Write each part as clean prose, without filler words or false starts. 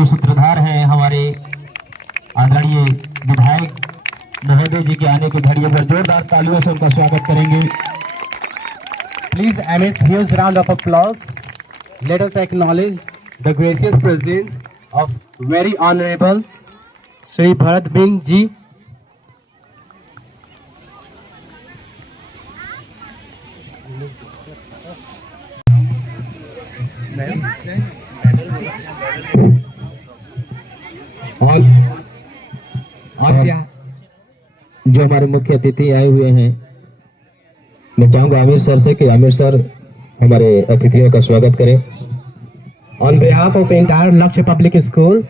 जो सूत्रधार हैं हमारे आदरणीय विधायक महोदय जी के आने की घड़ी पर जोरदार तालियों से उनका स्वागत करेंगे। Please amidst huge round of applause, let us acknowledge the gracious presence of very honorable Shri Bharat Bin ji. और जो हमारे मुख्य अतिथि आए हुए हैं, मैं चाहूंगा आमिर सर से कि आमिर सर हमारे अतिथियों का स्वागत करें। On behalf of entire Lakshya Public School,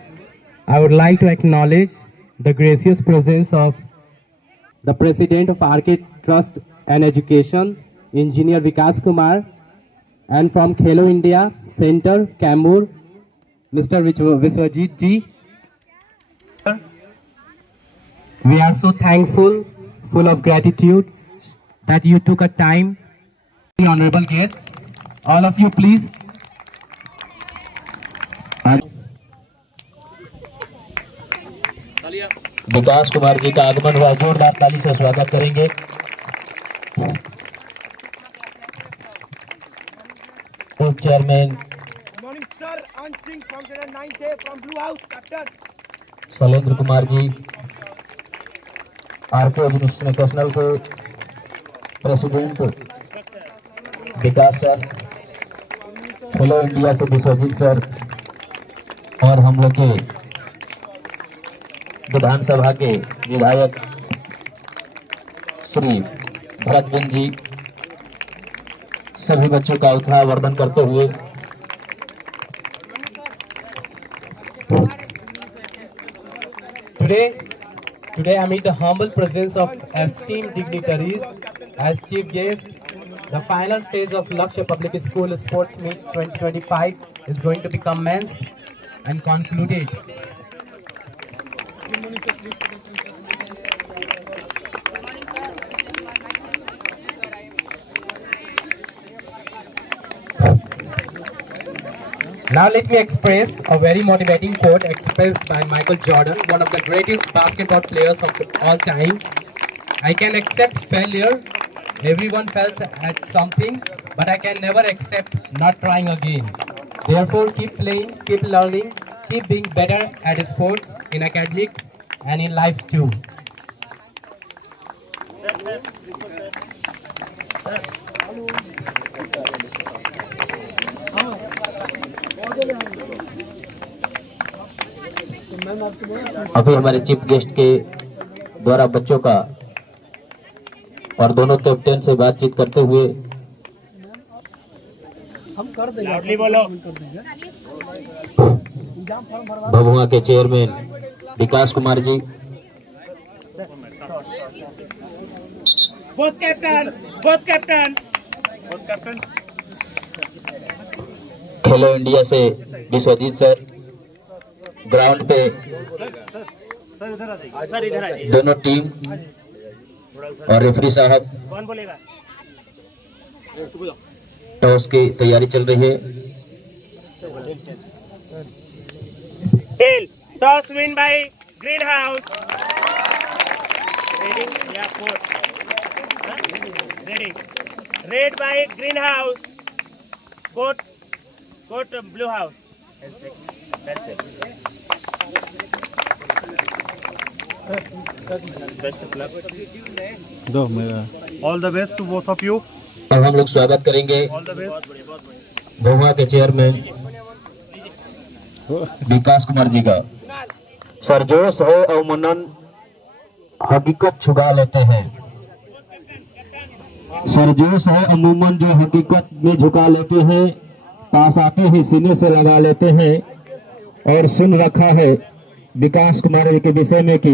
I would like to acknowledge the gracious presence of the President of Arcade Trust and Education, Engineer Vikas Kumar, and from Khelo India Center, Kamur, Mr. Viswajit ji. We are so thankful, full of gratitude that you took a time. Honorable guests, all of you please. विकास कुमार जी का आगमन हुआ, जोरदार ताली से स्वागत करेंगे। उप chairman Shailendra Kumar ji, R K educational के प्रेसिडेंट विकास सर, खेलो इंडिया से विश्वजीत सर और हम लोग के विधानसभा के विधायक श्री भरत बिन जी, सभी बच्चों का उत्साह वर्धन करते हुए Today amid the humble presence of esteemed dignitaries as chief guest, the final phase of Lakshya Public School Sports Meet 2025 is going to be commenced and concluded. Now let me express a very motivating quote expressed by Michael Jordan, one of the greatest basketball players of all time. I can accept failure. Everyone fails at something, but I can never accept not trying again. Therefore, keep playing, keep learning, keep being better at sports, in academics, and in life too. अभी हमारे chief guest के द्वारा बच्चों का और दोनों captain से बातचीत करते हुए भभुआ के चेयरमैन विकास कुमार जी, बोथ कैप्टन खेलो इंडिया से विश्वजीत सर, ग्राउंड पे दोनों टीम और रेफरी साहब, कौन बोलेगा? टॉस की तैयारी चल रही है। Tail toss win by green house. Reading या fourth reading red by green house, coat blue house. That's it. Best of luck. All the best to both of you. और हम लोग स्वागत करेंगे All the best. भभुआ के chairman विकास कुमार जी का। सरजोश है और मनन हकीकत छुगा लेते हैं। सरजोश है अमूमन जो हकीकत में झुका लेते हैं, पास आते ही सीने से लगा लेते हैं। और सुन रखा है विकास कुमार जी के विषय में कि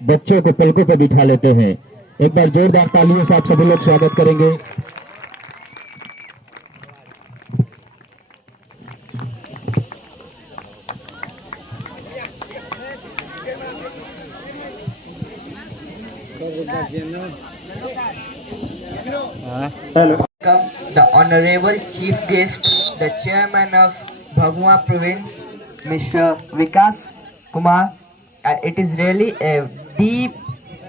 बच्चों को पलकों पर बिठा लेते हैं। एक बार जोरदार तालियों से आप सभी लोग स्वागत करेंगे। The Honorable Chief Guest, the Chairman of Bhavua Province, Mr. Vikas Kumar. It is really a deep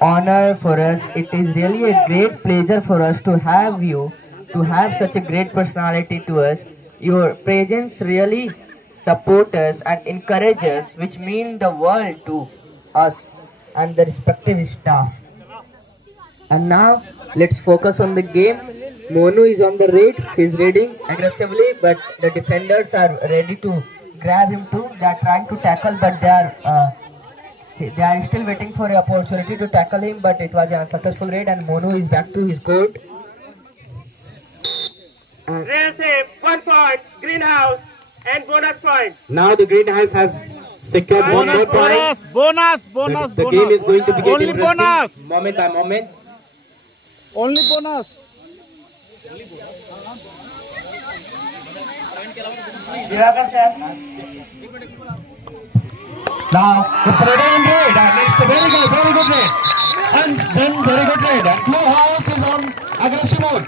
honor for us. It is really a great pleasure for us to have you, to have such a great personality to us. Your presence really support us and encourage us, which mean the world to us and the respective staff. And now let's focus on the game. Monu is on the raid. He's raiding aggressively, but the defenders are ready to grab him too. They are trying to tackle, but they are still waiting for an opportunity to tackle him. But it was an unsuccessful raid, and Monu is back to his court. Rare save, 1 point, greenhouse, and bonus point. Now the greenhouse has secured one more point. Bonus. The game is going to begin Only interesting bonus. moment by moment. Only bonus. Now it's ready and raid, and it's a very good raid. And then very good raid. And Blue House is on aggressive mode.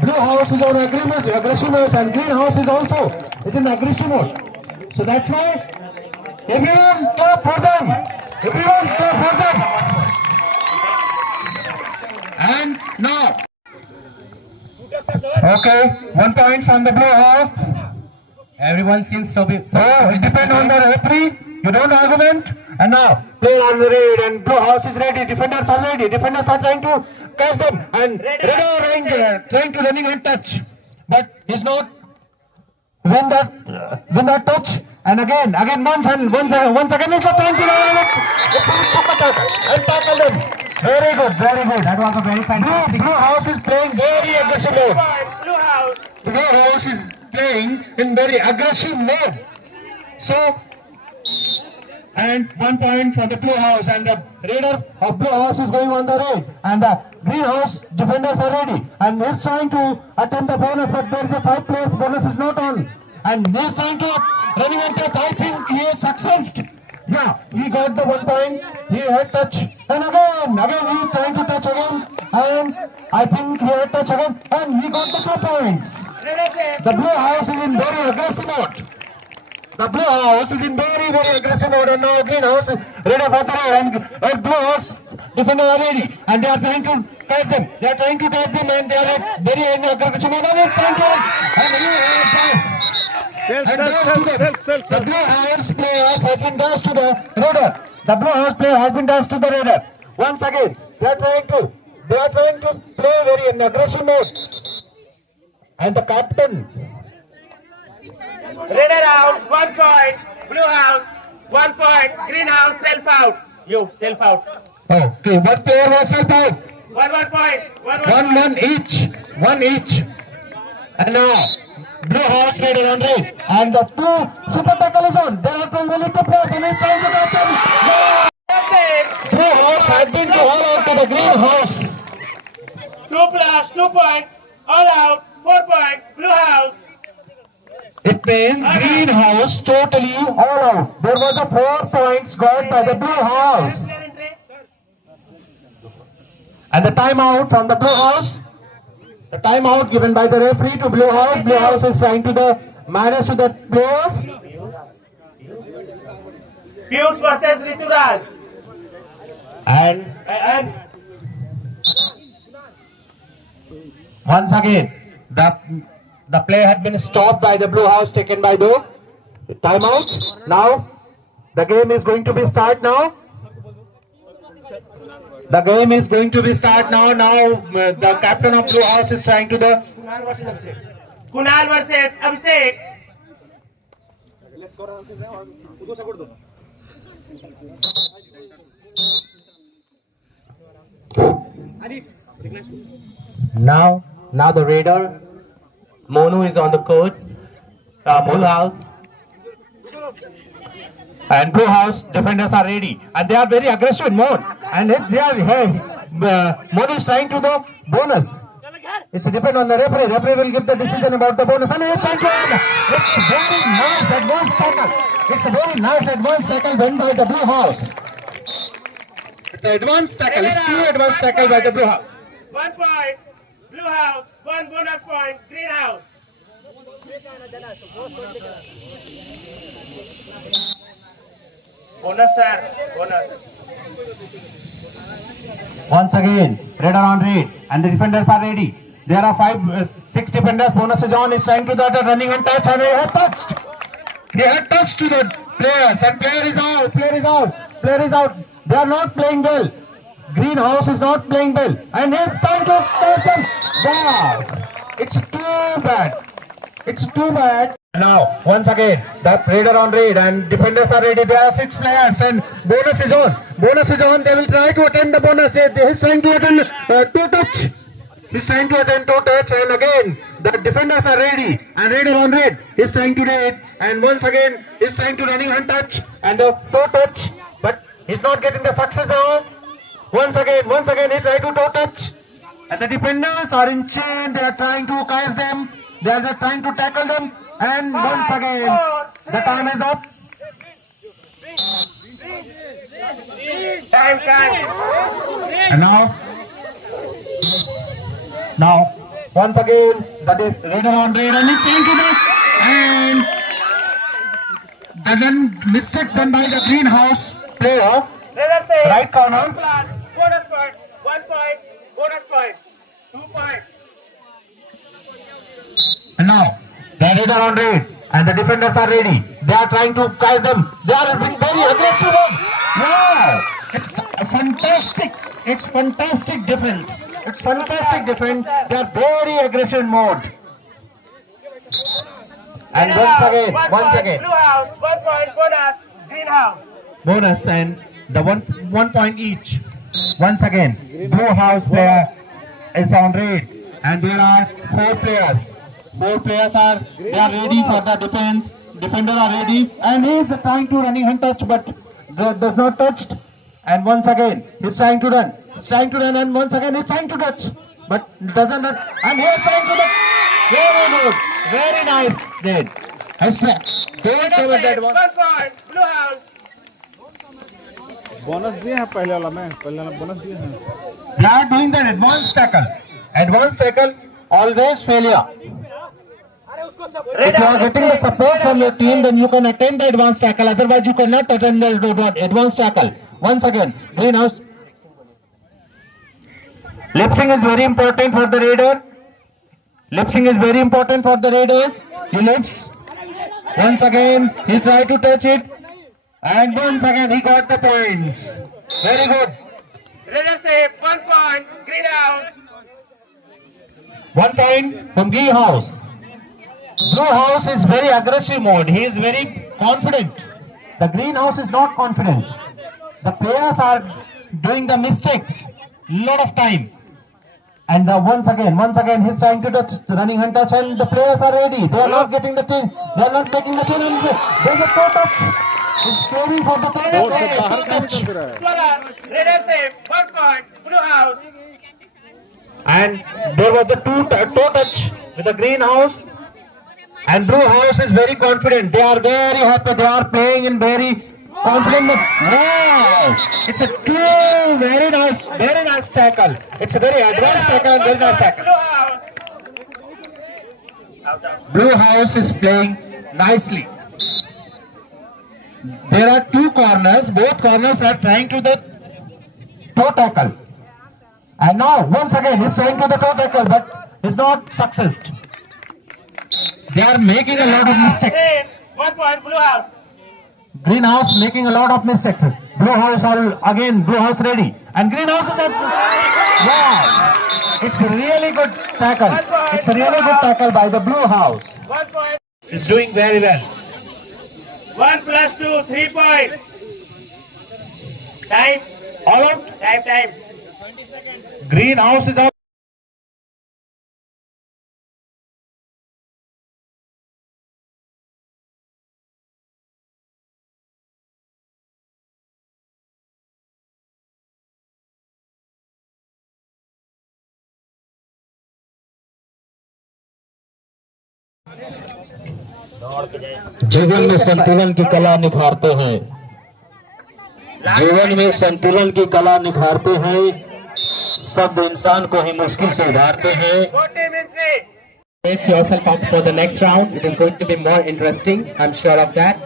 Blue House is on aggressive mode, and Green House is also in aggressive mode. So that's why everyone clap for them. Everyone clap for them. And now, okay, 1 point from the Blue House. Everyone seems to be. Oh, it depends on the referee. You don't argument. And now, play on the raid, and Blue House is ready. Defenders are ready. Defenders are trying to catch them, and Raider trying to running and touch, but he's not win that touch. And again, once again, it's a time to and tackle them. Very good. That was a very fantastic. Blue House is playing very aggressive mode. Blue house. Blue House is playing in very aggressive mode. So, and 1 point for the Blue House, and the Raider of Blue House is going on the raid, and the Green House defenders are ready, and he's trying to attempt the bonus, but there is a 5 players bonus is not on, and he's trying to running and touch. I think he is successful. Yeah, he got the 1 point. He had touch, and again he trying to touch again, and I think he had touch again, and he got the 2 points. The Blue House is in very aggressive mode. The Blue House is in very aggressive mode, and now Green House is ready for the raid, and Blue House defenders are ready, and they are trying to catch them. They are trying to catch them, and they are very aggressive mode, and it's trying to, and he has pass. The Blue House players have been dashed to the Raider. The Blue House player has been dashed to the Raider. Once again, they are trying to play very in aggressive mode, and the captain. Raider out, 1 point, blue house, 1 point, greenhouse, self out. You, self out. Okay, what player was self out? 1 point. One each. And now, Blue House Raider on raid. And the 2 super tackle is on. They are trying really to press, and he's trying to catch him. No! Blue House has been to all out to the Green House. 2 point, all out, 4 point, blue house. It means Green House totally all out. There was a 4 points got by the Blue House. And the timeout from the Blue House. The timeout given by the referee to Blue House. Blue House is trying to the minus to the players. Pius versus Rituraj. And once again, the play had been stopped by the Blue House, taken by the timeout. Now, the game is going to be start now. The game is going to be start now. Now, the captain of Blue House is trying to the... Kunal versus Abhishek. Now the Raider. Monu is on the court. Blue House. And Blue House defenders are ready, and they are very aggressive in mode. And Monu is trying to the bonus. It's depend on the referee. Referee will give the decision about the bonus. And it's very nice advanced tackle. It's a very nice advanced tackle won by the Blue House. It's an advanced tackle. It's 2 advanced tackle by the Blue House. 1 point, blue house, 1 bonus point, green house. Bonus, sir. Bonus. Once again, red around red, and the defenders are ready. There are 6 defenders. Bonus is on. Is trying to that running and touch, and he had touched. He had touched to the players, and player is out. Player is out. Player is out. They are not playing well. Greenhouse is not playing well, and it's time to touch them. Wow! It's too bad. It's too bad. Now, once again, the raider on raid and defenders are ready. There are 6 players and bonus is on. Bonus is on. They will try to attempt the bonus. He's trying to attempt two touch. He's trying to attempt two touch, and again the defenders are ready and raider on raid. He's trying to raid, and once again he's trying to running one touch and the two touch, but he's not getting the success on. Once again he tried to toe touch, and the defenders are in chain. They are trying to catch them. They are just trying to tackle them. And once again, the time is up. Time. And now, once again, the raider on raid, and he's trying to do, and then mistakes done by the greenhouse player. Raider save. Right corner. 1 plus. Bonus point. 1 point. Bonus point. 2 points. And now, the raider on raid, and the defenders are ready. They are trying to catch them. They are being very aggressive. Wow! It's fantastic. It's fantastic defense. It's fantastic defense. They are very aggressive mode. And once again, Blue house. 1 point. Bonus. Greenhouse. bonus and the one point each. Once again, blue house player is on raid, and there are 4 players. 4 players are ready for the defense. Defender are ready, and he is trying to running and touch, but does not touched. And once again, he's trying to run. He's trying to run, and once again he's trying to touch, but doesn't. And he is trying to touch. Very good, very nice. Dead. Don't cover that one. 1 point. Blue house. Bonus दिए हैं पहले वाला में bonus दिए हैं They are doing the advanced tackle. Advanced tackle, always failure. If you are getting the support from your team, then you can attempt the advanced tackle. Otherwise, you cannot attempt the advanced tackle. Once again, greenhouse. Lip sync is very important for the raider. Lip sync is very important for the raiders. He lips. Once again, he tried to touch it. And once again, he got the points. Very good. Raider save. 1 point. Greenhouse. 1 point from greenhouse. Blue house is very aggressive mode. He is very confident. The greenhouse is not confident. The players are doing the mistakes. Lot of time. And once again, he's trying to touch, running and touch, and the players are ready. They are not getting the thing. They are not making the thing. And there's a toe touch. He's scoring for the toe touch. Scorer. Raider save. 1 point. Blue house. And there was a toe touch with the greenhouse. And blue house is very confident. They are very happy. They are playing in very confident. Wow! It's a very nice tackle. It's a very advanced tackle and very nice tackle. Blue house. Blue house is playing nicely. There are 2 corners. Both corners are trying to the toe tackle. And now once again he's trying to the toe tackle, but it's not successed. They are making a lot of mistakes. Save. 1 point. Blue house. Greenhouse making a lot of mistakes. Blue house are again blue house ready, and greenhouse is at. Wow! It's a really good tackle. It's a really good tackle by the blue house. 1 point. It's doing very well. 1 plus 2. 3 point. Time. All out. Time. Greenhouse is out. जीवन में संतुलन की कला निखारते हैं। जीवन में संतुलन की कला निखारते हैं। शब्द इंसान को ही मुश्किल से उभारते हैं। 40 minutes. Brace yourself up for the next round. It is going to be more interesting. I'm sure of that.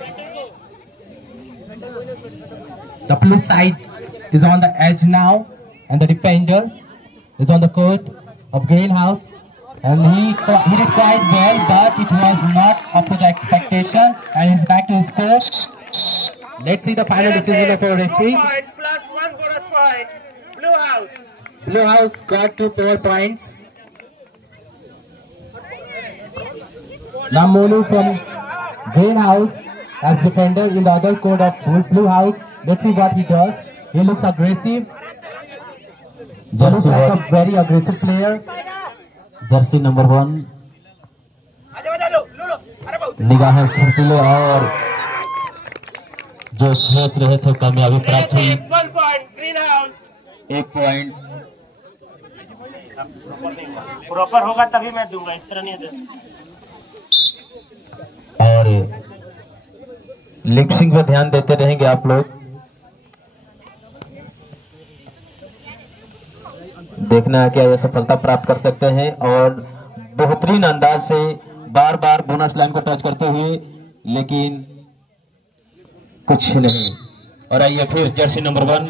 The blue side is on the edge now, and the defender is on the court of Greenhouse. And he did quite well, but it was not up to the expectation. And he's back to his court. Let's see the final decision of our Two referee. point plus 1 bonus point. Blue House. Blue House got 2 more points. Now Monu from Greenhouse as defender in the other court of Blue House. Let's see what he does. He looks aggressive. He looks like a very aggressive player. Jersey number 1 निगाहें फुर्तीले और जो सोच रहे थे कामयाबी प्राप्त हुई। 1 point. Green House. 1 point proper होगा तभी मैं दूंगा, इस तरह नहीं दे। और लिपसिंग पे ध्यान देते रहेंगे आप लोग। देखना है कि ये सफलता प्राप्त कर सकते हैं और बेहतरीन अंदाज से बार बार बोनस लाइन को टच करते हुए, लेकिन कुछ नहीं। और आइए फिर जर्सी नंबर 1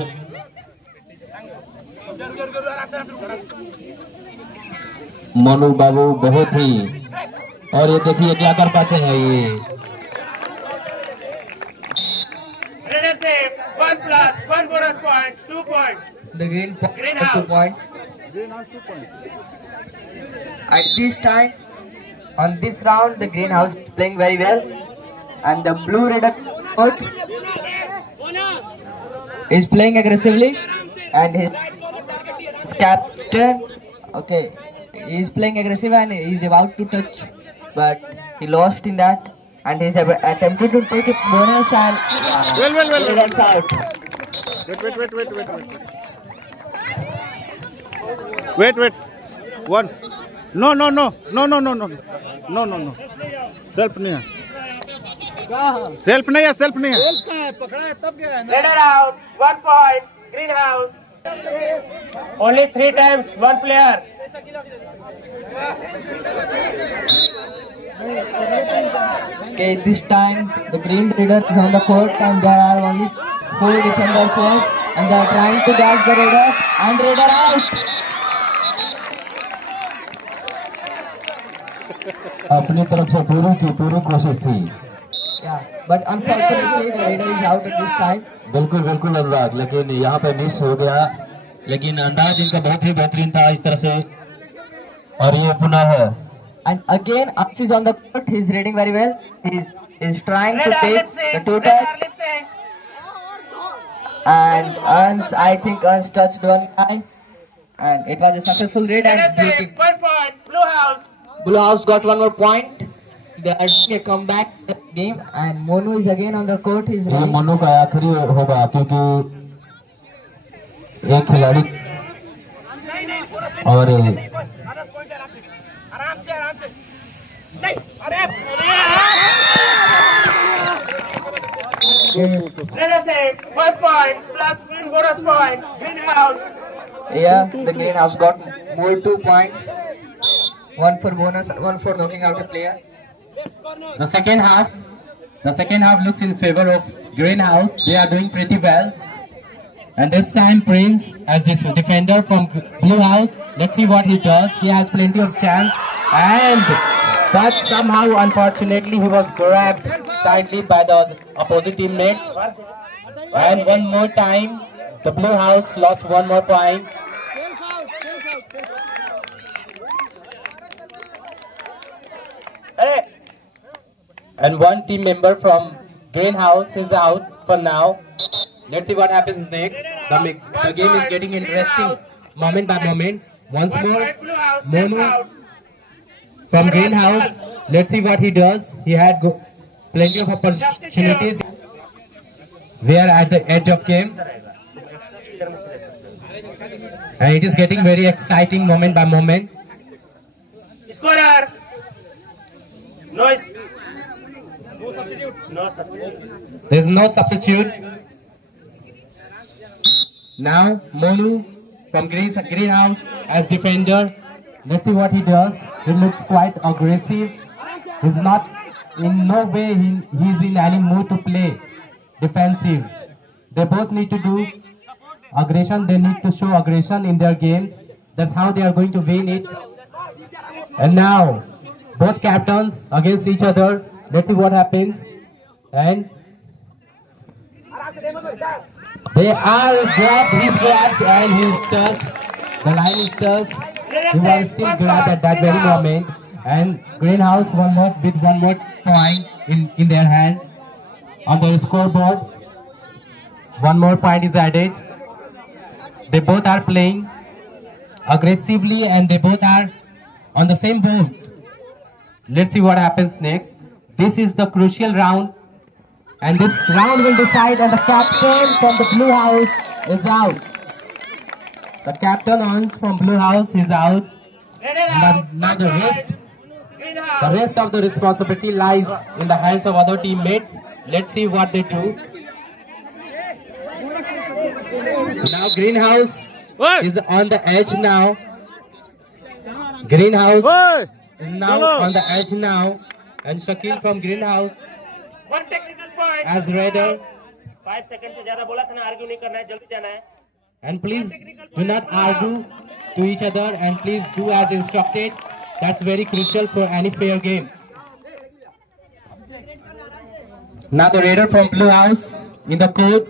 मनु बाबू बहुत ही, और ये देखिए क्या कर पाते हैं ये। Runner safe. 1 plus 1 bonus point. 2 points. The Green House. 2 points. At this time, on this round, the Greenhouse is playing very well, and the Blue Red court is playing aggressively, and his captain, okay, he is playing aggressive and he is about to touch, but he lost in that, and he is attempting to take a bonus and he runs out. Wait. 1. No. Self नहीं है। Self नहीं है। Runner out. 1 point. Green House. Only 3 times 1 player. Okay, this time the Green Raider is on the court and there are only 4 defenders left and they are trying to dash the Raider and Raider out. अपनी तरफ से पूरी कोशिश थी। Yeah, but unfortunately the Raider is out at this time. बिल्कुल अनुराग, लेकिन यहाँ पे मिस हो गया, लेकिन अंदाज इनका बहुत ही बेहतरीन था इस तरह से। और ये पुनः है And again, Aks is on the court. He is reading very well. He is trying to take the 2 touch and Ernst touched one guy and it was a successful raid and Runner safe. beauty. 1 point. Blue House. Blue House got 1 more point. They are doing a comeback game and Monu is again on the court. He is ये reading. Manu का आखिरी होगा, क्योंकि एक खिलाड़ी और Runner safe. 1 point plus 1 bonus point. Green House. Yeah, the Greenhouse got more 2 points. 1 for bonus, 1 for knocking out a player. The second half looks in favor of Greenhouse. They are doing pretty well. And this time Prince as this defender from Blue House. Let's see what he does. He has plenty of chance, but somehow unfortunately he was grabbed tightly by the opposite teammates. And one more time the Blue House lost 1 more point. And one team member from Greenhouse is out for now. Let's see what happens next. The game is getting interesting moment by moment. Once 1 more, point. Blue House. Safe Monu out. from Greenhouse. Let's see what he does. He had plenty of opportunities. We are at the edge of game. And it is getting very exciting moment by moment. Scorer. No substitute. There is no substitute. Now Monu from Greenhouse as defender. Let's see what he does. He looks quite aggressive. He's not, in no way he's in any mood to play defensive. They both need to do aggression. They need to show aggression in their games. That's how they are going to win it. And now, both captains against each other. Let's see what happens. And they are grabbed. He's grabbed and he's touched. The line is touched. He was still grabbed at that very moment. And Greenhouse one more point in their hand on their scoreboard. One more point is added. They both are playing aggressively and they both are on the same boat. Let's see what happens next. This is the crucial round and this round will decide, and the captain from the blue house is out. The captain from blue house is out. Now the rest of the responsibility lies in the hands of other teammates. Let's see what they do. Now Greenhouse is on the edge now. Greenhouse is now on the edge now. And Shakil from Greenhouse One technical point. as Raider. 5 seconds से ज़्यादा बोला था ना, argue नहीं करना है, जल्दी जाना है. And please do not argue to each other and please do as instructed. That's very crucial for any fair games. Now the Raider from Blue House in the court.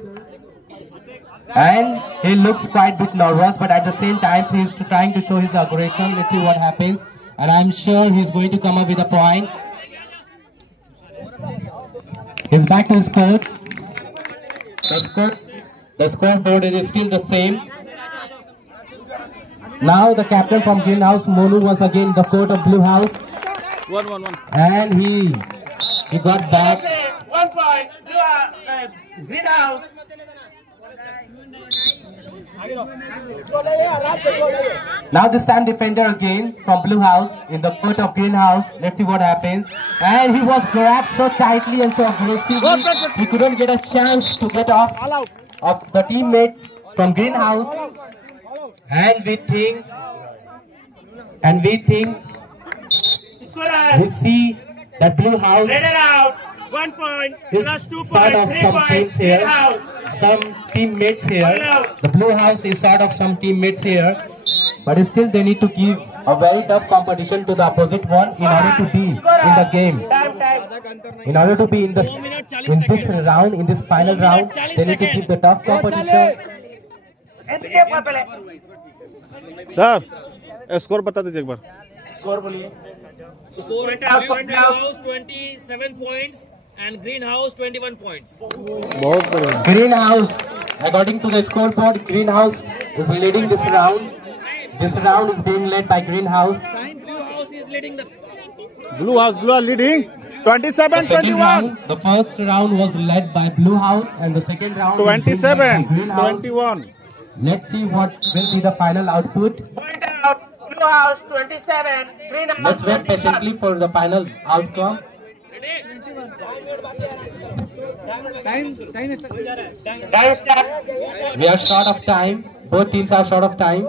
And he looks quite bit nervous, but at the same time he is trying to show his aggression. Let's see what happens. And I'm sure he's going to come up with a point. He's back to his court. The scoreboard is still the same. Now the captain from Greenhouse, Monu, once again in the court of Blue House. 1-1-1. And he got back. 1 point. Greenhouse. Now this time defender again from Blue House in the court of Greenhouse. Let's see what happens. And he was grabbed so tightly and so aggressively, he couldn't get a chance to get off of the teammates from Greenhouse. And we see that Blue House Let it out. 1 point. is Plus 2 sort points. of 3 some points. teams here, Greenhouse. some teammates here. All out. The Blue House is sort of some teammates here, but still they need to give a very tough competition to the opposite one in order to be in the game. Time. In order to be in this round, in this final round, they need to give the tough competition. Sir score बता दीजिए एक बार. Score बोलिए. Score Blue House 27 points and Greenhouse 21 points. बहुत बढ़िया. Greenhouse, according to the scoreboard, Greenhouse is leading this round. This round is being led by Greenhouse. Blue House is leading the Blue House leading. The second 27-21. round, the first round was led by Blue House, and the second round was being led by Greenhouse. 27-21. Let's see what will be the final output. Point out. Blue House 27. Greenhouse. Let's wait patiently for the final outcome. Time start. We are short of time. Both teams are short of time.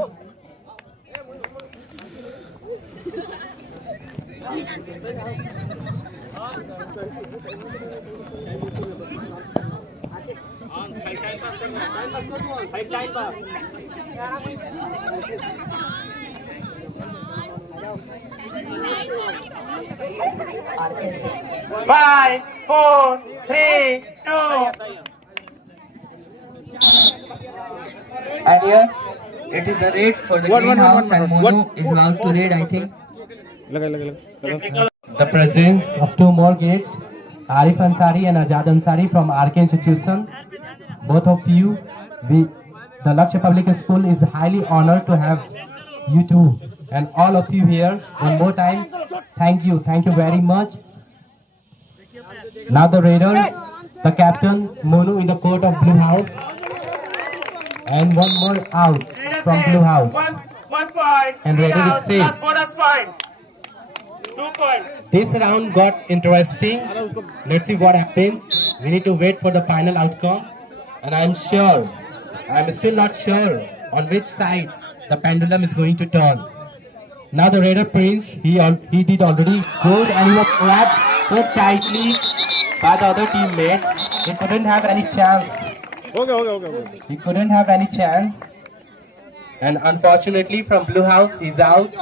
Five, 4, 3, 2. And here it is a raid for the One, Greenhouse, and one. Monu is about to raid, I think. लगा. The presence of two more gates, Arif Ansari and Ajad Ansari from RK Institution. Both of you, the Lakshya Public School is highly honored to have you two and all of you here. One more time, thank you very much. Now the Raider, the captain Monu in the court of Blue House, and one more out from Blue House. 1 point. And Raider is Greenhouse safe. plus bonus point. 2 points. This round got interesting. Let's see what happens. We need to wait for the final outcome. And I'm still not sure on which side the pendulum is going to turn. Now the Raider Prince, he did already good and he was grabbed so tightly by the other teammates. He couldn't have any chance. Okay. He couldn't have any chance. And unfortunately from Blue House, he's out.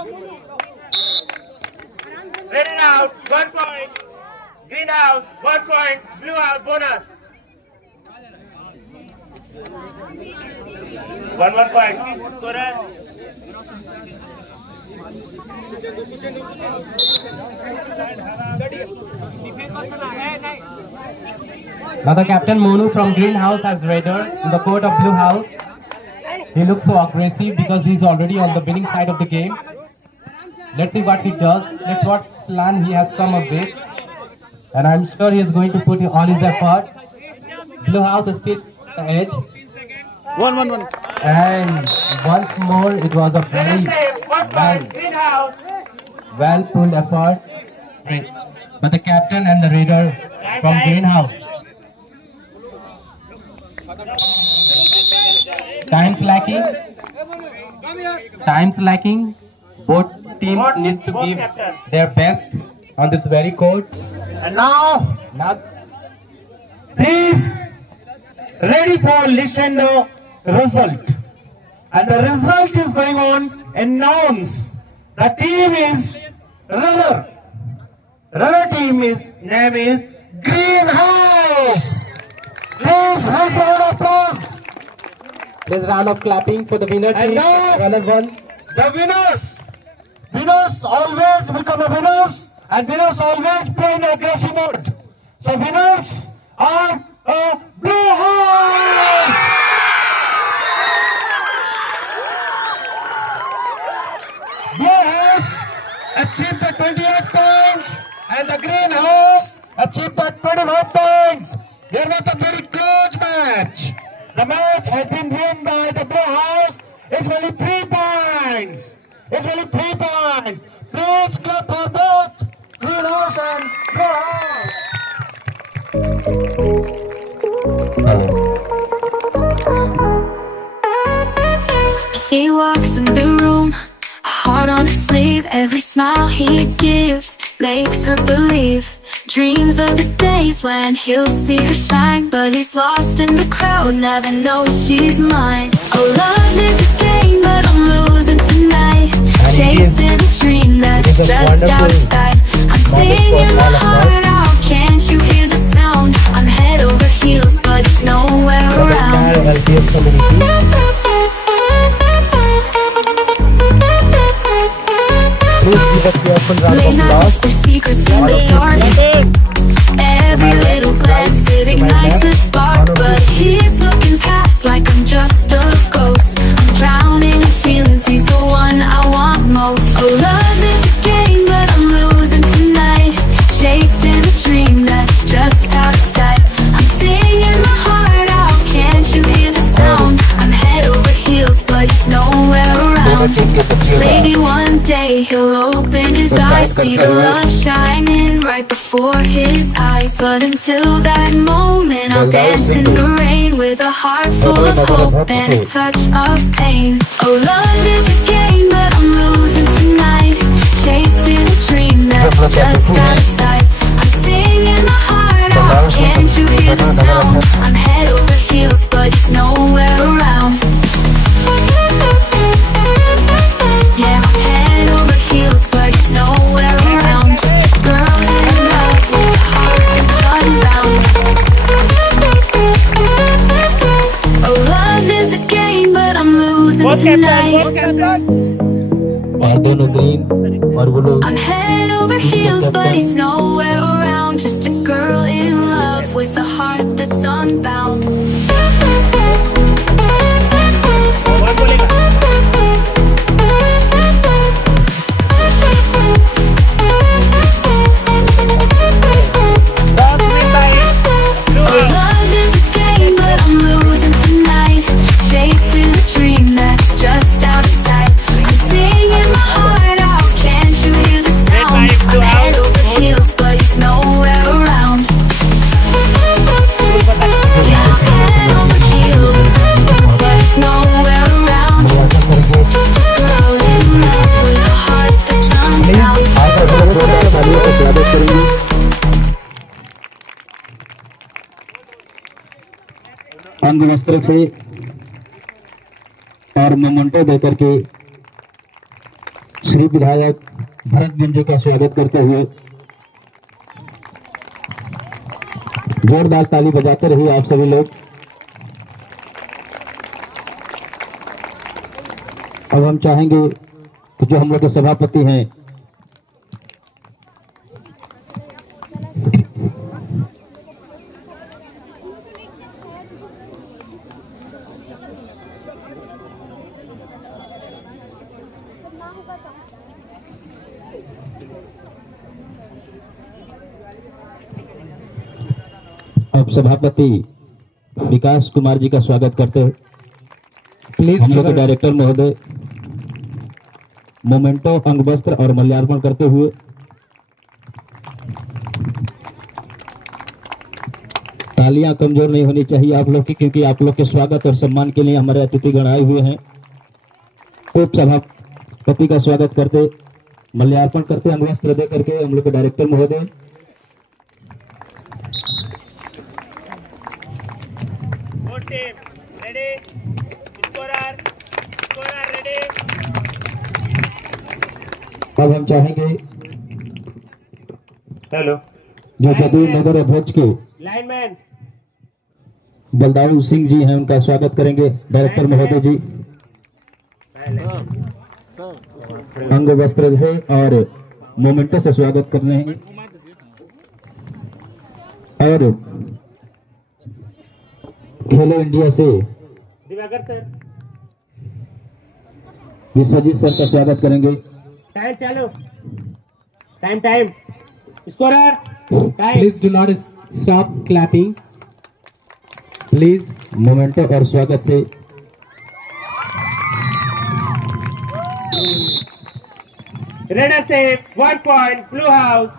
Red it out. 1 point. Greenhouse. 1 point. Blue house bonus. 1 point. Scorer. Now the captain Monu from Greenhouse has Raider in the court of Blue House. He looks so aggressive because he's already on the winning side of the game. Let's see what he does. Let's see what plan he has come up with. And I'm sure he is going to put all his effort. Blue House is still the edge. 1. And once more, it was a very well pulled effort by the captain and the Raider from Greenhouse. Time's lacking. Both teams need to give their best on this very court. And now, please ready for listen the result. And the result is going on. Announce the team is Runner. Runner team name is Greenhouse. Please raise your applause. There's a round of clapping for the winner And team. now, Runner one. the winners always become a winners, and winners always play in aggressive mode. So winners are Blue House. Blue House achieved the 28 points, and the Greenhouse achieved the 25 points. There was a very close match. The match has been won by the Blue House. It's only 3 points. It's only 3 points. Please clap for both Greenhouse and Blue House. She walks in the room, heart on his sleeve. Every smile he gives makes her believe. Dreams of the days when he'll see her shine, but he's lost in the crowd, never knows she's mine. Oh, love is a game, but I'm losing tonight. Chasing a dream that's just out of sight. I'm singing my heart out, can't you hear the sound? I'm head over heels, but it's nowhere around. Late nights, there's secrets in the dark. Every little glance, it ignites a spark. But he's looking past like I'm just a ghost. I'm drowning in feelings, he's the one I want most. Oh, love is a game, but I'm losing tonight. Chasing a dream that's just out of sight. I'm singing my heart out, can't you hear the sound? I'm head over heels, but it's nowhere around. Maybe one day he'll open his eyes, see the love shining right before his eyes. But until that moment, I'll dance in the rain with a heart full of hope and a touch of pain. Oh, love is a game, but I'm losing tonight. Chasing a dream that's just out of sight. I'm singing my heart out, can't you hear the sound? I'm head over heels, but it's nowhere around. Yeah, I'm head over heels, but it's nowhere around. Just a girl in love with a heart that's unbound. Oh, love is a game, but I'm losing tonight. और दोनों green और वो लोग I'm head over heels, but he's nowhere around. Just a girl in love with a heart that's unbound. One बोलेगा. Love is a game, but I'm losing tonight. Chasing a dream that's just out of sight. I'm singing my heart out, can't you hear the sound? I'm head over heels, but it's no अंग वस्त्र से और memento देकर के श्री विधायक भरत बिंद जी का स्वागत करते हुए जोरदार ताली बजाते रहिए आप सभी लोग। अब हम चाहेंगे कि जो हम लोग के सभापति हैं अब सभापति विकास कुमार जी का स्वागत करते हैं। प्लीज हम लोग के डायरेक्टर महोदय मोमेंटो अंग वस्त्र और मल्यार्पण करते हुए तालियां कमजोर नहीं होनी चाहिए आप लोग की, क्योंकि आप लोग के स्वागत और सम्मान के लिए हमारे अतिथिगण आए हुए हैं। उप सभापति का स्वागत करते मल्यार्पण करते अंग वस्त्र दे करके हम लोग के डायरेक्टर महोदय। Good team. Ready? Scorer ready. अब हम चाहेंगे हेलो जो जदयू नगर अध्यक्ष के लाइनमैन बलदाऊ सिंह जी हैं, उनका स्वागत करेंगे डायरेक्टर महोदय जी अंग वस्त्र से और मोमेंटो से स्वागत करने हैं। और खेलो इंडिया से दिवाकर सर विश्वजीत सर का स्वागत करेंगे। टाइम चालू time scorer time Please do not stop clapping. Please. Memento और स्वागत से रेडर से 1 point ब्लू हाउस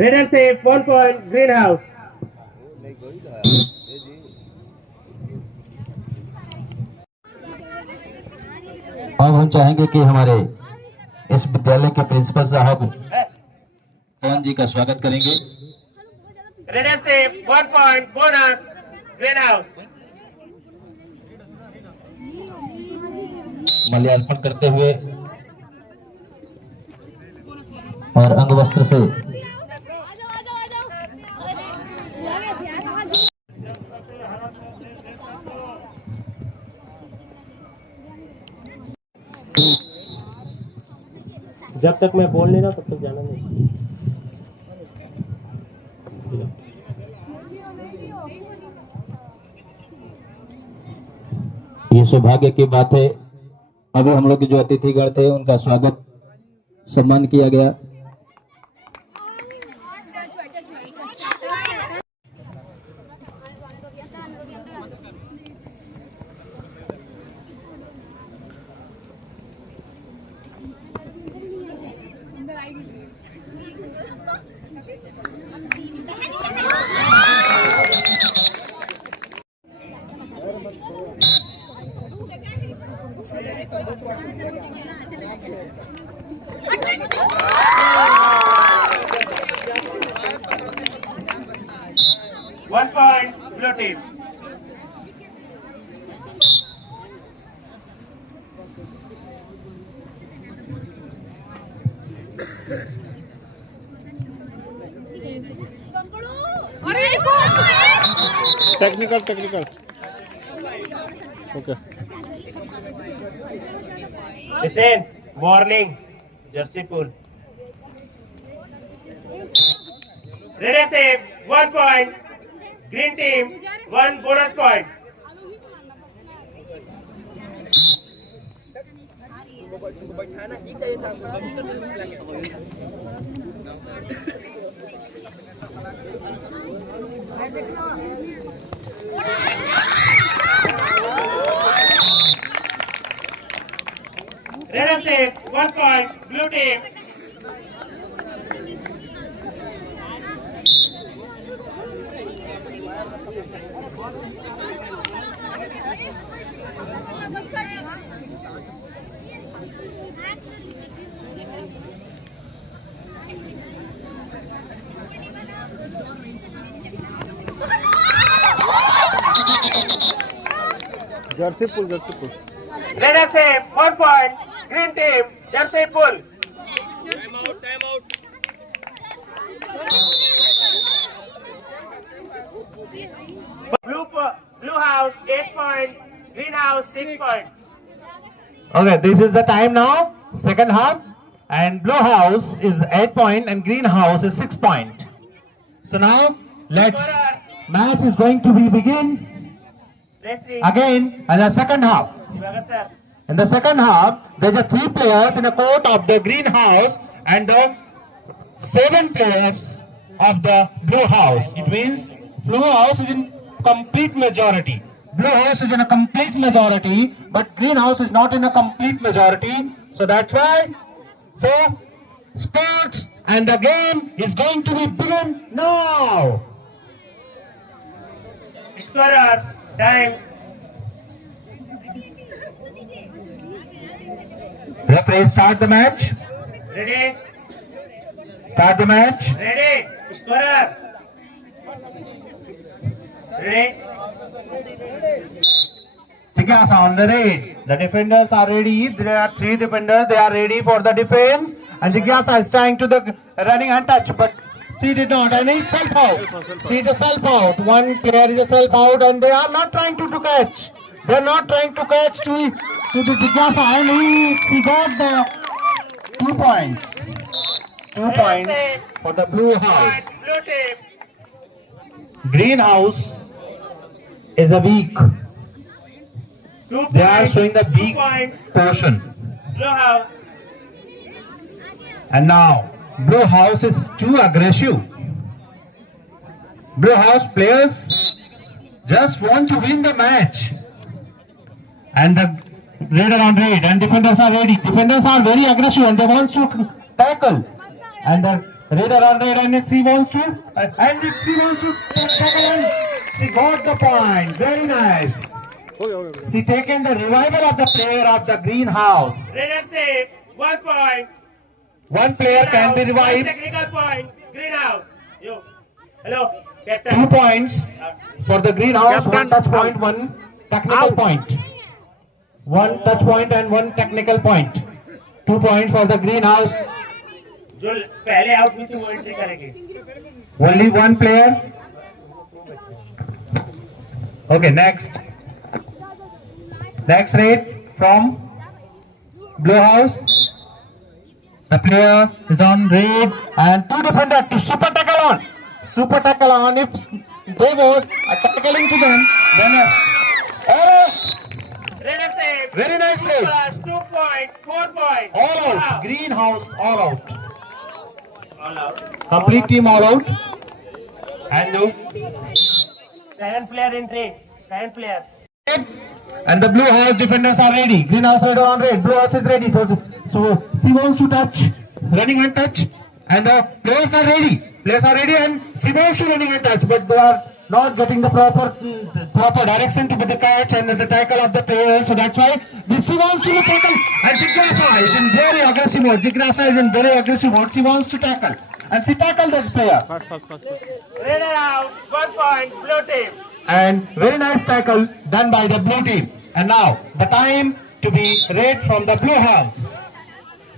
रेडर से 1 point ग्रीन हाउस अब हम चाहेंगे कि हमारे इस विद्यालय के प्रिंसिपल साहब पवन जी का स्वागत करेंगे। रेडर से 1 point बोनस ग्रीन हाउस मल्यार्पण करते हुए और अंग वस्त्र से जब तक मैं बोल नहीं रहा तब तक जाना नहीं। ये सौभाग्य की बात है। अभी हम लोग के जो अतिथिगण थे उनका स्वागत सम्मान किया गया। One point blue team. Technical okay Listen, warning, jersey pull. Red save, 1 point. Green team, 1 bonus point. Red save, 1 point. Blue team, jersey pull jersey pull Red FC 1 point. Green team jersey pull. Time out, time out. Blue house 8 point. Green house 6 point. Okay, this is the time now. Second half. And blue house is 8 point and green house is 6 point. So now let's match is going to be begin Referee. again in the second half. Divagar sir. In the second half, there's a 3 players in the court of the green house and the 7 players of the blue house. It means blue house is in complete majority. Blue house is in a complete majority, but green house is not in a complete majority. So that's why. So sports and the game is going to be begin now. Scorer. Time. Referee, start the match. Ready. Start the match. Ready. Scorer. Ready. Jigyasa on the raid. The defenders are ready. There are 3 defenders. They are ready for the defense. And Jigyasa is trying to the running and touch, but she did not. And it's self out. She is a self out. One player is a self out, and they are not trying to catch. They are not trying to catch to the Jigyasa, and she got the 2 points. 2 points for the blue house. Point. Blue team. Green house is a weak. 2 They are points. showing the 2 weak points. portion. Blue house. And now, blue house is too aggressive. Blue house players just want to win the match. And the raider on raid and defenders are ready. Defenders are very aggressive and they want to tackle. And the raider on raid and she wants to tackle and she got the point. Very nice. She taken the revival of the player of the green house. Red FC 1 point. One player can be One revived. technical point. Green house. You. Hello. 2 Captain. points for the green house, 1 touch point, 1 technical point. 1 touch point and 1 technical point. 2 points for the green house. जो पहले out हुई थी वो entry करेंगे. Only 1 player. Okay, next. Next raid from blue house. The player is on raid and 2 defender to super tackle on. Super tackle on. If they was tackling to them, then Red FC. very nice raid. 2 point. 4 point. All out. Green house all out. All out. Complete team all out. And 7 player entry. 7 player. and the blue house defenders are ready. Green house ready on red. Blue house is ready. So she wants to touch, running and touch, and the players are ready. Players are ready, and she wants to running and touch, but they are not getting the proper direction to the catch and the tackle of the player. So that's why she wants to tackle. And Jigyasa is in very aggressive mode. Jigyasa is in very aggressive mode. She wants to tackle, and she tackled that player. Raider out. 1 point. Blue team. And very nice tackle done by the blue team. And now the time to be raid from the blue house.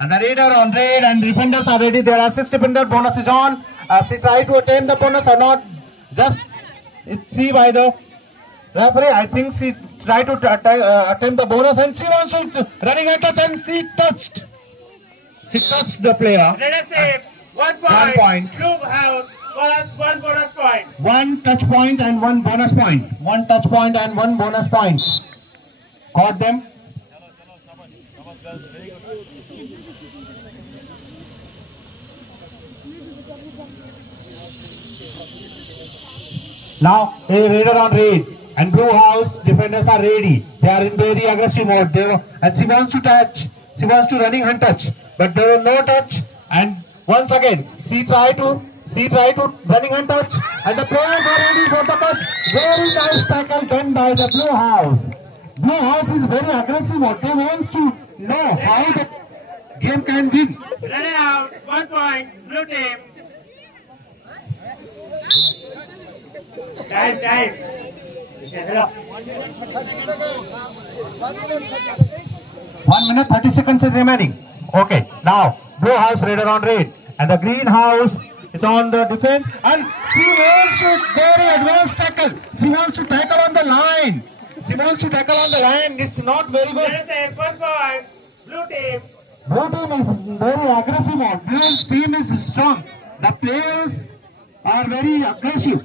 And the raider on raid and defenders are ready. There are 6 defender. Bonus is on. She tried to attempt the bonus or not. Just it's see by the referee. I think she tried to attempt the bonus and she wants to running and touch and she touched. She touched the player. Raider save. 1 point. 1 point. Blue house. Bonus 1 bonus point. 1 touch point and 1 bonus point. 1 touch point and 1 bonus point. Got them? Now, a raider on raid and blue house defenders are ready. They are in very aggressive mode. And she wants to touch. She wants to running and touch. But there was no touch. And once again, she tried to running and touch, and the players are ready for the cut. Very nice tackle done by the blue house. Blue House is very aggressive. They wants to know how the game can win. Running out. 1 point. Blue team. Time. Hello. 1 minute 30 seconds is remaining. Okay, now Blue House Raider on red, and the Green House is on the defense, and she wants to very advanced tackle. She wants to tackle on the line. It's not very good. There's a 1 point. Blue team. Blue team is very aggressive mode. Blue team is strong. The players are very aggressive,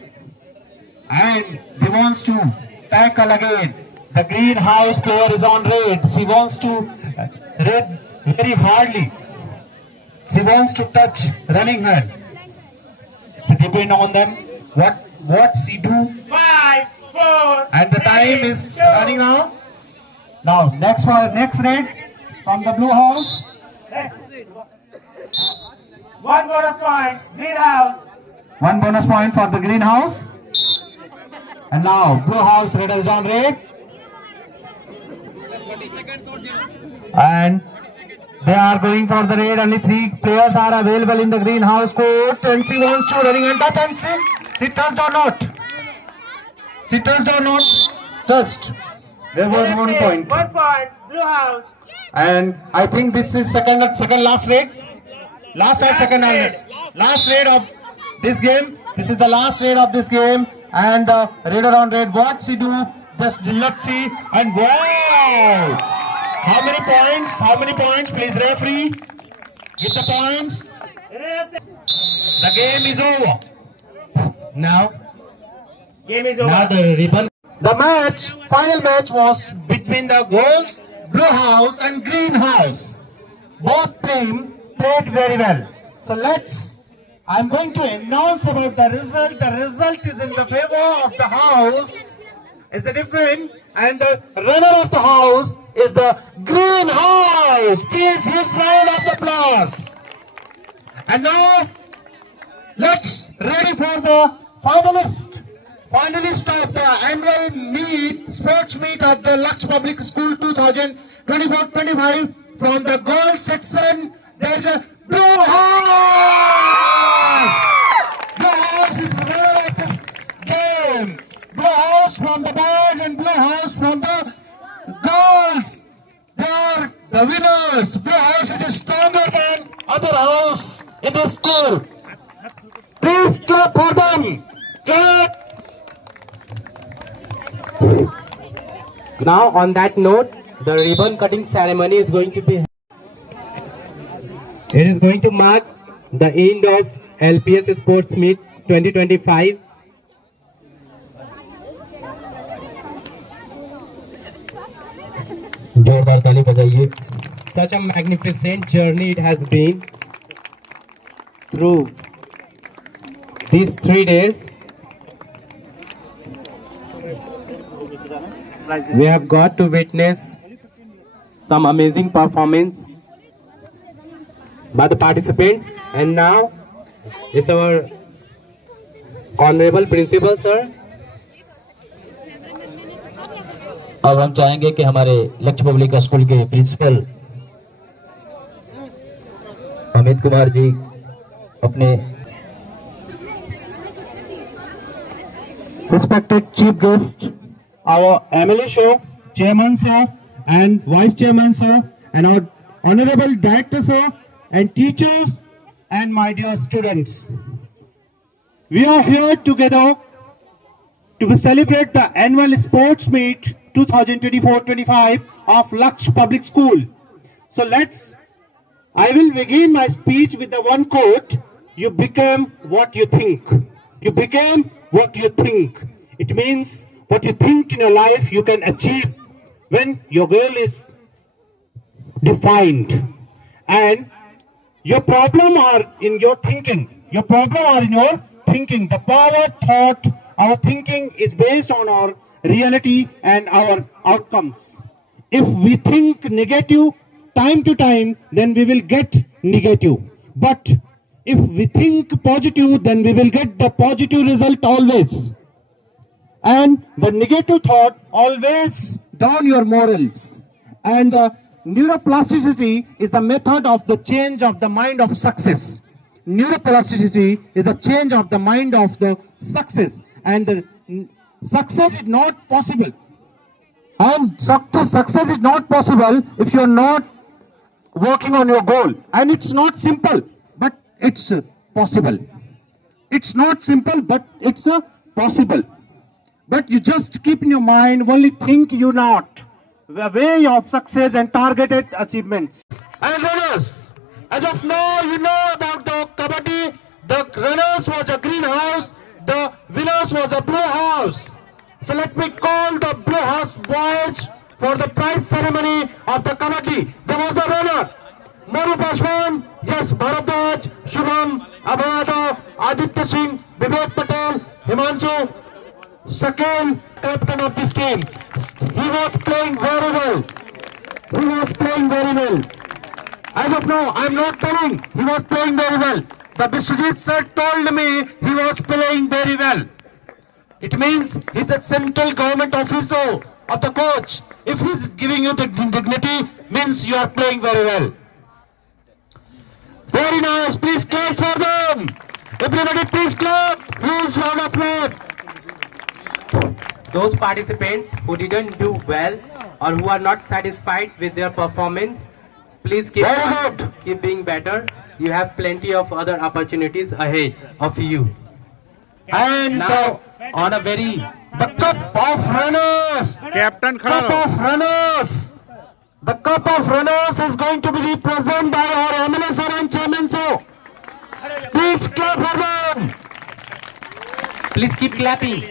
and they wants to tackle again. The Green House player is on red. She wants to red very hardly. She wants to touch running hand. So depend on them what she do. 5, 4. And the time is running now. Now next red from the Blue House. 1 bonus point. Green House. 1 bonus point for the Green House. And now Blue House Red is on red. And they are going for the red. Only 3 players are available in the Green House court. And she wants to running and touch, and she touched or not. She touched or not? Touched. There was 1 point. 1 point. Blue House. And I think this is second last raid. Last raid of this game. This is the last raid of this game. And the raider on red, what she do? Just let's see. And wow! How many points? Please referee. Get the points. The game is over. Now the ribbon. The final match was between the girls, Blue House and Green House. Both teams played very well. So I'm going to announce about the result. The result is in the favor of the house. It's a different, and the runner of the house is the Green House. Please use round of applause. And now let's ready for the finalist of the annual sports meet of the Lux Public School 2024-25 from the girls section. There's a Blue House. Blue House is winner of this game. Blue House from the boys and Blue House from the girls. They are the winners. Blue House is stronger than other house in this school. Please clap for them. Clap. Now, on that note, the ribbon cutting ceremony is going to be. It is going to mark the end of LPS Sports Meet 2025. जोरदार ताली बजाइए. Such a magnificent journey it has been through these 3 days. We have got to witness some amazing performance by the participants, and now it's our honorable principal sir. अब हम चाहेंगे कि हमारे लक्ष्य public school के principal Amit Kumar ji अपने Respected chief guest, our MLA sir, chairman sir, and vice chairman sir, and our honorable director sir, and teachers, and my dear students. We are here together to celebrate the annual sports meet 2024-25 of Lux Public School. So I will begin my speech with the one quote: you become what you think. You become what you think. It means what you think in your life you can achieve when your goal is defined. And your problem are in your thinking. Your problem are in your thinking. The power thought, our thinking is based on our reality and our outcomes. If we think negative time to time, then we will get negative. But if we think positive, then we will get the positive result always. And the negative thought always down your morals. And neuroplasticity is the method of the change of the mind of success. Neuroplasticity is the change of the mind of the success. And success is not possible. And success is not possible if you are not working on your goal. And it's not simple, but it's possible. It's not simple, but it's possible. But you just keep in your mind, only think you not the way of success and targeted achievements. And runners, as of now, you know about the kabaddi. The runners was a green house, the winners was a blue house. So let me call the blue house boys for the prize ceremony of the kabaddi. There was the runner, Moru Paswan, yes, Bharadwaj, Shubham, Abhada, Aditya Singh, Vivek Patel, Himanshu, second captain of this team. He was playing very well. He was playing very well. As of now, I'm not telling, he was playing very well. The Biswajit sir told me he was playing very well. It means he's a central government officer of the coach. If he's giving you the dignity, means you are playing very well. Very nice. Please clap for them. Everybody please clap. Huge round of applause. Those participants who didn't do well or who are not satisfied with their performance, please keep being better. You have plenty of other opportunities ahead of you. And Now, on a very the cup of runners. Captain खड़ा Cup रहो. of runners. The cup of runners is going to be represented by our MLA sir and chairman sir. Please clap for them. please keep clapping.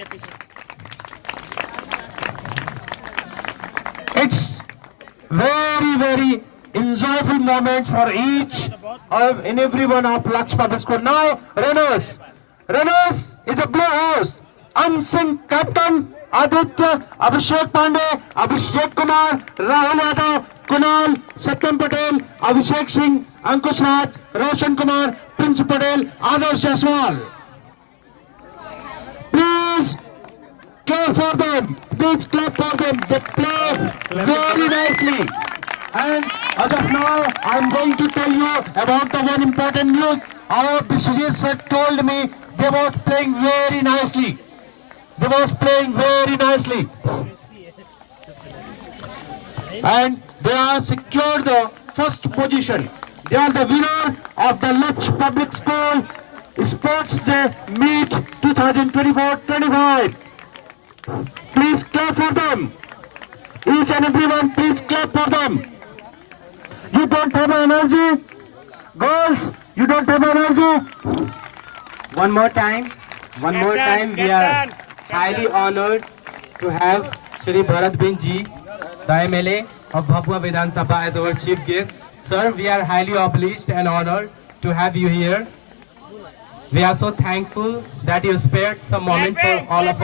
It's very enjoyable moment for each and every one of Lakshya Public School. Now, runners is a blue house. Unsung captain Aditya, Abhishek Pandey, Abhishek Kumar, Rahul Yadav, Kunal, Satyam Patel, Abhishek Singh, Ankush Raj, Roshan Kumar, Prince Patel, Adarsh Jaswal. Please clap for them. Please clap for them. They play very nicely. And as of now, I am going to tell you about the one important news. Our Biswajit sir told me they was playing very nicely. They was playing very nicely. And they are secured the first position. They are the winner of the Lakshya Public School Sports Day Meet 2024-25. Please clap for them. Each and everyone, please clap for them. You don't have energy? Girls, you don't have energy? One more time, we are highly honored to have Shri Bharat Bin Ji, the MLA of Bhabua Vidhan Sabha, as our chief guest. Sir, we are highly obliged and honored to have you here. We are so thankful that you spared some moment for all of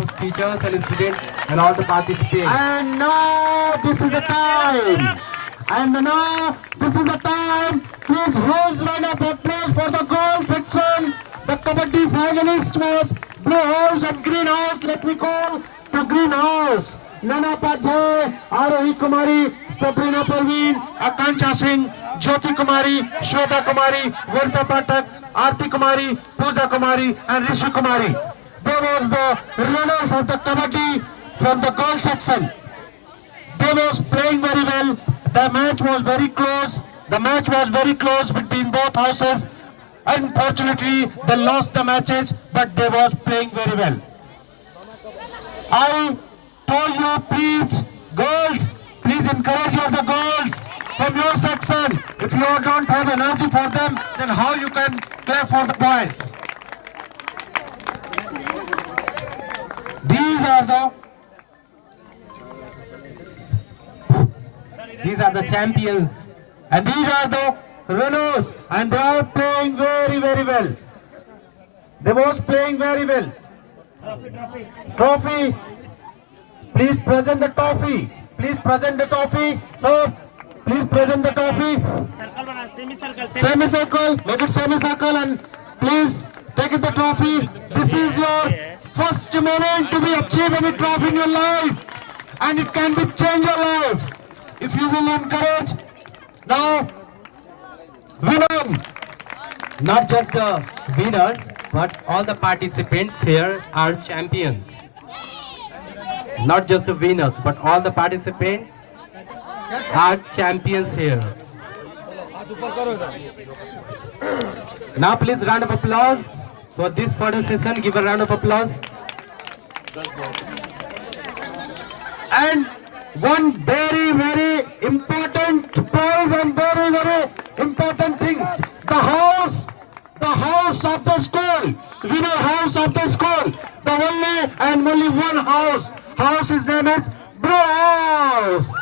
us, teachers and students and all the participants. And now this is the time. Please huge round of applause for the gold section. The kabaddi finalist was Blue House and Green House. Let me call the Green House. Nana Padhe, Arohi Kumari, Sabrina Parveen, Akanksha Singh, Jyoti Kumari, Shweta Kumari, Varsha Patak, Aarti Kumari, Pooja Kumari and Rishi Kumari. They was the runners of the kabaddi from the gold section. They was playing very well. The match was very close. Between both houses. Unfortunately, they lost the matches, but they was playing very well. I told you, please, girls, please encourage the girls from your section. If you don't have energy for them, then how you can play for the boys? These are the champions. And these are the runners, and they are playing very well. They was playing very well. Trophy. Please present the trophy. Sir, please present the trophy. Semicircle. Make it semicircle and please take the trophy. This is your first moment to be achieved any trophy in your life. and it can be change your life if you will encourage. Now, winner. Not just the winners, but all the participants here are champions. Not just the winners, but all the participants are champions here. Now please round of applause for this photo session. Give a round of applause. And one very, very important prize and very, very important things. The house of the school. Winner house of the school. The only and only one house. House is name is Blue House.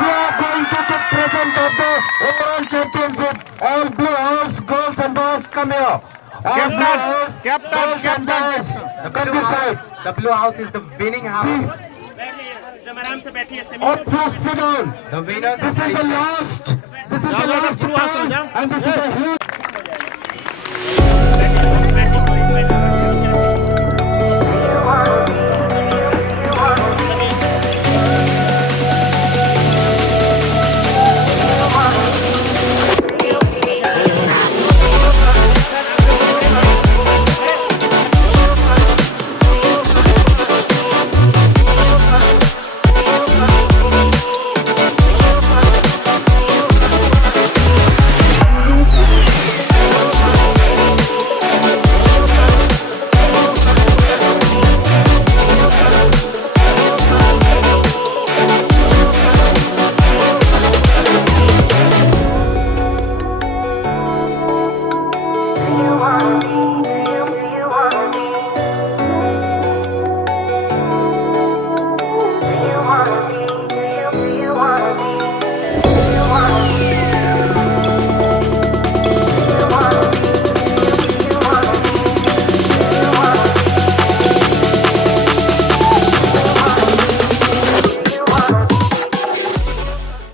We are going to the present of the overall championship. All Blue House girls and boys come here. All Blue House girls and boys. The blue house is the winning house. Please sit down. The winners This is the last prize and this is the huge.